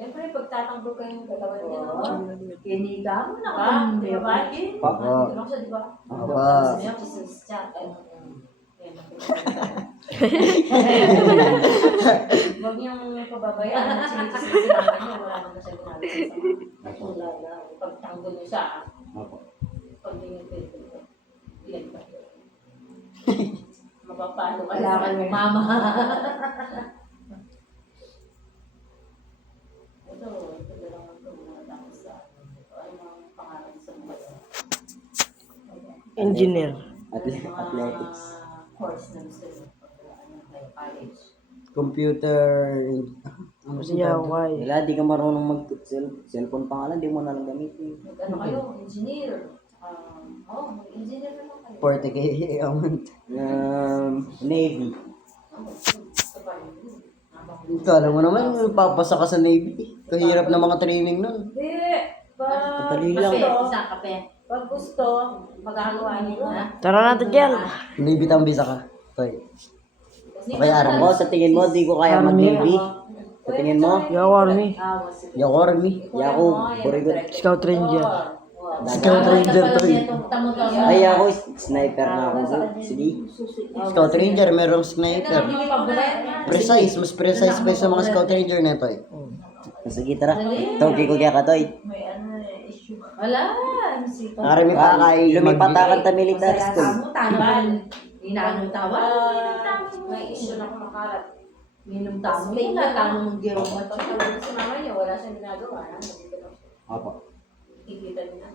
Siyempre, pagtatanggol kayong dalawa niya, no? Kiniga mo na ka, di ba? Opo. Ano siya, di ba? Opo. Gusto niya, Jesus chat. Huwag niyong pababayaan at sinisisi sila niyo, wala naman siya ginagawa sa wala na. Pagtanggol niyo siya, pag hindi niyo pwede, ilan ba? Mapapalo ka lang, mama. Ito lang ang tumatapos sa ano ang pangalan sa mga Engineer. Athletics. Course na gusto niyo pag college. Computer. Ano Siya, why? Wala, di ka marunong mag-cellphone pa nga lang, di mo na lang gamitin. Ano kayo? Engineer. Mag-engineer naman kayo. 40K a month. Navy. Gusto pa rin yun. Ito, alam mo naman, papasa ka sa Navy. Kahirap na mga training nun. Hindi. Madali lang. Isang kape. Pag gusto, magagawa niyo na. Tara natin dyan. Navy tambisa ka. Toy. Bayaran mo, sa tingin mo, di ko kaya mag-Navy. Sa tingin mo, Yo, army. Yako Army. Yako, very good. Scout Ranger. Scout Ranger, Toy. Ay, Ay, ako, sniper na ako. Sige. Scout Ranger, merong sniper. Precise, mas precise pa sa mga Scout Ranger na ito eh. Sige, tara. Togi ko kaya ka, Toy. may ano issue. Wala. Army pa kay lumipatakan ta military school. Taman. Inanong tawag. May issue na kumakalat. Minom tamo. May natamo mong giro mo. Pagkakaroon sa mama niya, wala siyang ginagawa. Nandito lang siya. Apo. Kikita niya.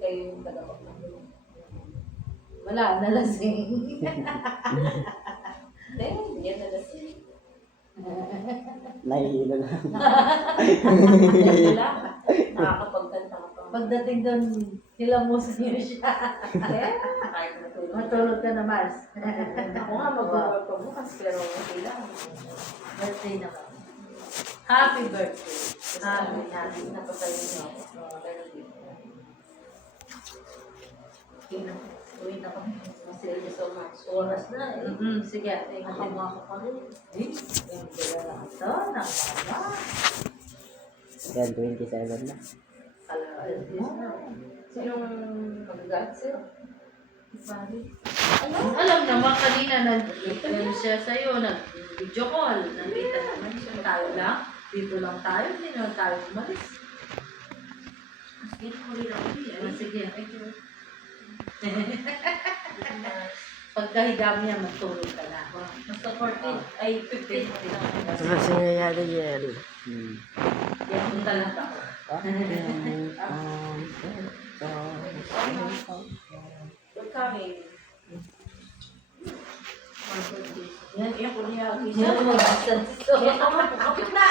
Kayo yung tagapag na. Wala, nalasing. Hindi, hindi yan nalasing. Nahihilo na. Wala. Nakakapagkanta ka pa. Pagdating doon, nilamusin niyo siya. Kahit matulog ka na, Mars. Ako nga, mag-work ko bukas, pero okay lang. Birthday naman. Happy birthday. Happy. Napatayin niyo ako. Uwi na kami. Thank you so much. Oras na eh. Sige, nakamuha ko pa rin. Yung dala na ito, nakama. Yan, 27 na. Sinong magagalit sa'yo? Alam naman kanina, nandito siya sa'yo, nag-video call. Nandito naman siya. Tayo lang. Dito lang tayo. Hindi naman tayo umalis. Sige. Pagkahiga niya, magtulog ka na. Basta 14, ay 15. Tara sa nga yan. Yan yung talent ako. We're coming. Yan, yan po niya. Yan, mag-distance. Yan, kapit na.